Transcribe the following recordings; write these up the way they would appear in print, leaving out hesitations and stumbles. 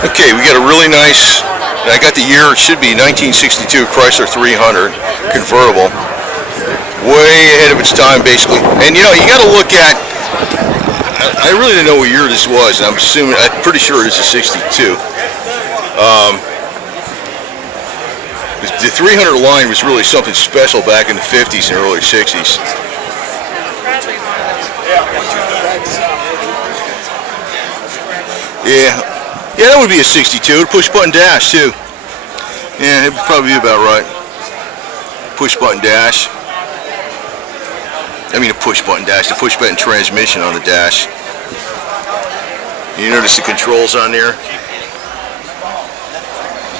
Okay, we got a really nice, and I got the year, it should be 1962 Chrysler 300 convertible. Way ahead of its time, basically. And you know, you got to look at, I really didn't know what year this was, and I'm pretty sure this is 62. The 300 line was really something special back in the 50s and early 60s. Yeah, that would be a 62. Push button dash too. Yeah, it'd probably be about right. Push button dash. I mean a push button dash, the push button transmission on the dash. You notice the controls on there?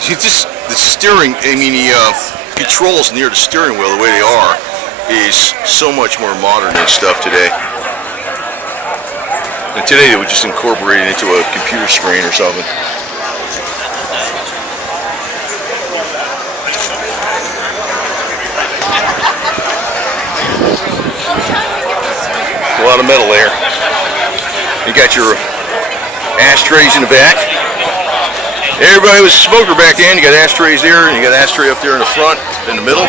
Just the steering, I mean the controls near the steering wheel, the way they are, is so much more modern than stuff today. And today they would just incorporate it into a computer screen or something. A lot of metal there. You got your ashtrays in the back. Everybody was a smoker back then. You got ashtrays there, and you got an ashtray up there in the front, in the middle.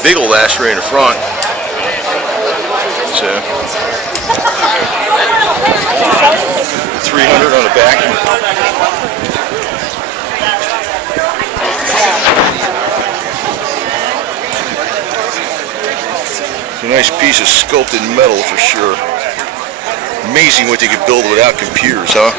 Big old ashtray in the front. So 300 on the back. It's a nice piece of sculpted metal for sure. Amazing what they could build without computers, huh?